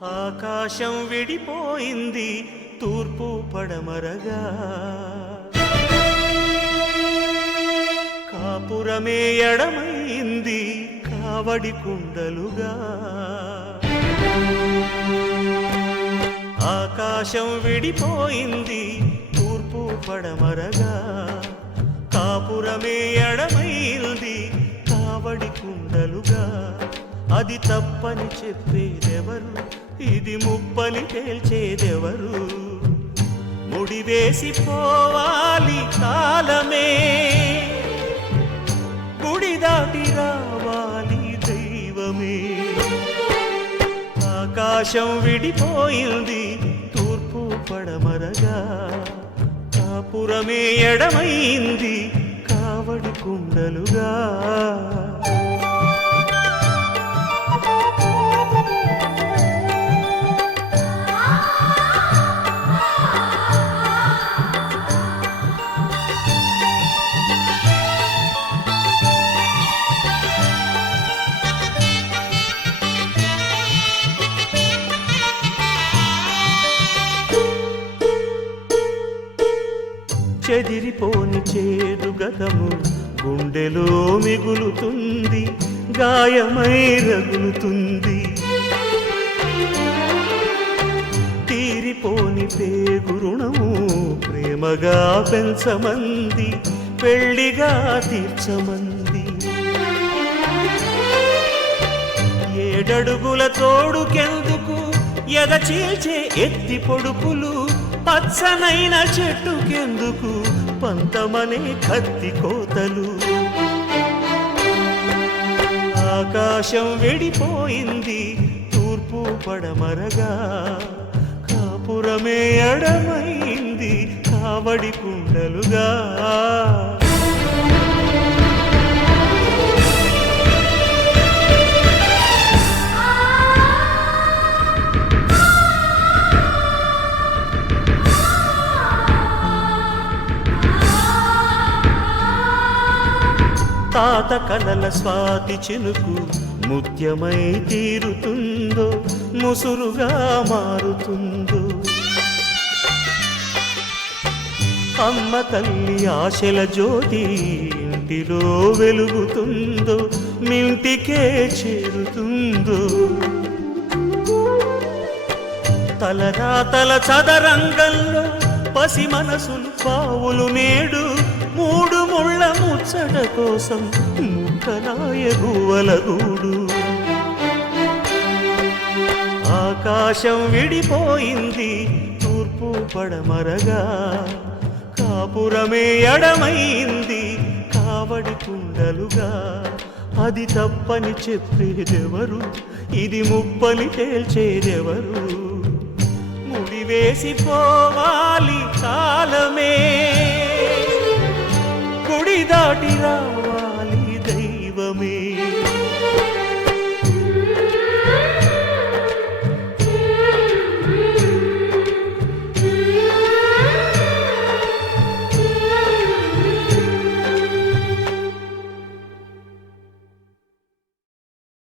ఆకాశం విడిపోయింది తూర్పు పడమరగా, కాపురమే ఎడమైంది కావడి కుండలుగా. ఆకాశం విడిపోయింది తూర్పు పడమరగా, కాపురమే ఎడమైంది కావడి కుండలుగా. అది తప్పని చెప్పేదెవరు, ఇది ముప్పని తేల్చేదెవరు? ముడివేసిపోవాలి కాలమే, గుడి దాటి రావాలి దైవమే. ఆకాశం విడిపోయింది తూర్పు పడమరగా, కాపురమే ఎడమైంది కావడి కుండలుగా. చెదిరిపోని చేదు గతము గుండెలో మిగులుతుంది, గాయమై రగులుతుంది. తీరిపోని పేగు రుణము ప్రేమగా పెంచమంది, పెళ్లిగా తీర్చమంది. ఏడడుగుల తోడుకెందుకు ఎద చీల్చే ఎత్తి పొడుపులు, పచ్చనైన చెట్టుకెందుకు పంతమనే కత్తి కోతలు. ఆకాశం విడిపోయింది తూర్పు పడమరగా, కాపురమే ఎడమైంది కావడి కుండలుగా. తాత కలల స్వాతి చినుకు ముత్యమై తీరుతుందో, ముసురుగా మారుతుందో. అమ్మ తల్లి ఆశల జ్యోతి ఇంటిలో వెలుగుతుందో, మింటికే చేరుతుందో. తలరాతల చదరంగంలో పసి మనసులు పావులు నేడు, మూడు ముళ్ళ ముచ్చట కోసం ముక్కలాయ గువ్వల గూడు. ఆకాశం విడిపోయింది తూర్పు పడమరగా, కాపురమే ఎడమైంది కావడి కుండలుగా. అది తప్పని చెప్పేదెవరు, ఇది ముప్పని తేల్చేదెవరు? ముడివేసిపోవాలి కాలమే, గుడి దాటి రావాలి దైవమే.